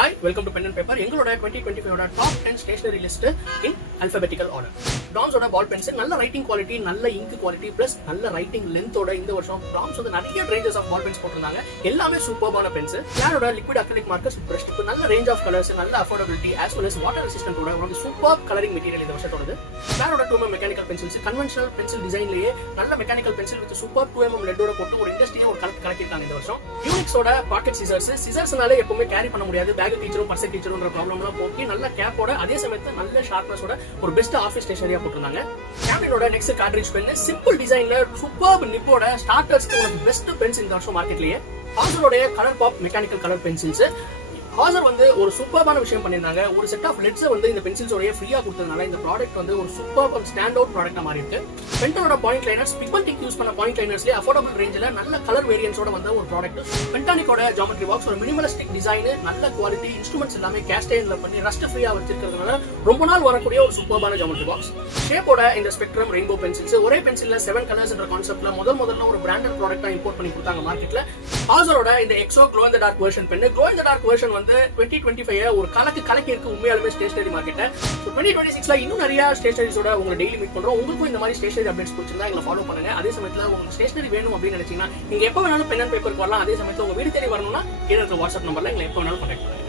Hi, welcome to Pen and Paper. எங்களோட 2025 top 10 stationary list இன் alphabetical order. டாம்ஸோட பால் pencil நல்ல writing quality, நல்ல ink quality plus நல்ல writing லென்த்தோட இந்த வருஷம் டாம்ஸ் வந்து நிறைய ரேஞ்சஸ் ஆஃப் பால் பென்ஸ் போட்டிருந்தாங்க. எல்லாமே சூப்பர்பான பென்சில். கிளாரோட liquid acrylic markers brush tip, நல்ல ரேஞ்ச் ஆஃப் கலர்ஸ், நல்ல affordability as well as water ரெசிஸ்டன்ட்டோட ஒரு சூப்பர் கலரிங் மெட்டீரியல் இந்த வருஷத்தோடது. கிளாரோட 2mm mechanical pencils conventional pencil டிசைன்லயே நல்ல mechanical pencil with super 2mm லெட்டோட போட்டு ஒரு இண்டஸ்ட்ரியை ஒரு கலக்கிட்டாங்க இந்த வருஷம். யூனிக்ஸோட பாக்கெட் சிசர்ஸ்னால எப்பவுமே கேரி பண்ண முடியாது, பேக் டீச்சரும் பர்ஸ் டீச்சருன்ற ப்ராப்ளம்லாம் போக்கி நல்ல கேப்போட அதே சமயத்துல நல்ல ஷார்ப்னஸோட ஒரு பெஸ்ட் ஆஃபீஸ் ஸ்டேஷனரியா போட்டிருந்தாங்க. கேம்பினோட நெக்ஸ்ட் கார்ட்ரிட்ஜ் பென் சிம்பிள் டிசைன்ல சூப்பர் நிப்போட ஸ்டார்டர்ஸ்க்கு ஒரு பெஸ்ட் பென்ஸ் இந்த வருஷம் மார்க்கெட்லயே. ஹாசரோட colour pop mechanical colour pencils Hauser வந்து ஒரு சூப்பர்பான விஷயம் பண்ணிருந்தாங்க. ஒரு செட் ஆஃப் லெட்ஸ் வந்து இந்த பென்சில்ஸோடய ஃப்ரீயா கொடுத்ததுனால இந்த ப்ராடக்ட் வந்து ஒரு சூப்பர் ஸ்டாண்ட் அவுட் ப்ராடக்ட்டா மாறி இருக்கு. பென்டனோட பாயிண்ட் லைனர்ஸ் பிக்மெண்டிங் யூஸ் பண்ண பாயிண்ட் லைனர்ஸ்லயே அஃபோர்டபிள் ரேஞ்சில நல்ல கலர் வேரியன்ஸோட வந்த ஒரு ப்ராடக்ட். பென்டானிக்கோட ஜியோமெட்ரி பாக்ஸ் ஒரு மினிமலிஸ்டிக் டிசைன், நல்ல குவாலிட்டி, இன்ஸ்ட்ருமெண்ட்ஸ் எல்லாமே கேஸ்ட் அயர்ன்ல பண்ணி ரஸ்ட் ஃப்ரீயா வச்சிருக்கிறதுனால ரொம்ப நாள் வரக்கூடிய ஒரு சூப்பர்பான ஜியோமெட்ரி பாக்ஸ். ஷேப்போட இந்த ஸ்பெக்ட்ரம் ரெயின்போ பென்சில்ஸ் ஒரே பென்சில்ல 7 கலர்ஸ்ன்ற கான்செப்ட்ல முதல்ல ஒரு பிராண்டட் ப்ராடக்ட்டா இம்போர்ட் பண்ணி கொடுத்தாங்க மார்க்கெட்ல. ஹாசரோட இந்த எக்ஸோ க்ளோ இன் தி டார்க் வெர்ஷன் பென், க்ளோ இன் தி டார்க் வெர்ஷன் வந்து 2025 ஒரு கலக்கி இருக்கு உண்மையாலுமே ஸ்டேஷனரி மார்க்கெட். 2026ல இன்னும் நிறைய ஸ்டேஷனரிஸோட உங்களை டெய்லி மீட் பண்றோம். உங்களுக்கும் இந்த மாதிரி ஸ்டேஷனரி அப்டேட்ஸ் பிடிச்சிருந்தா எங்களை ஃபாலோ பண்ணுங்க. அதே சமயத்துல உங்களுக்கு ஸ்டேஷனரி வேணும் அப்படின்னு நினைச்சீங்கன்னா நீங்க எப்ப வேணாலும் பென் அண்ட் பேப்பருக்கு வரலாம். அதே சமயத்துல உங்க வீடு தேடி வரணும்னா கீழே இருக்க வாட்ஸ்அப் நம்பர்ல எங்களை எப்ப வேணாலும் கான்டாக்ட் பண்ணுங்க.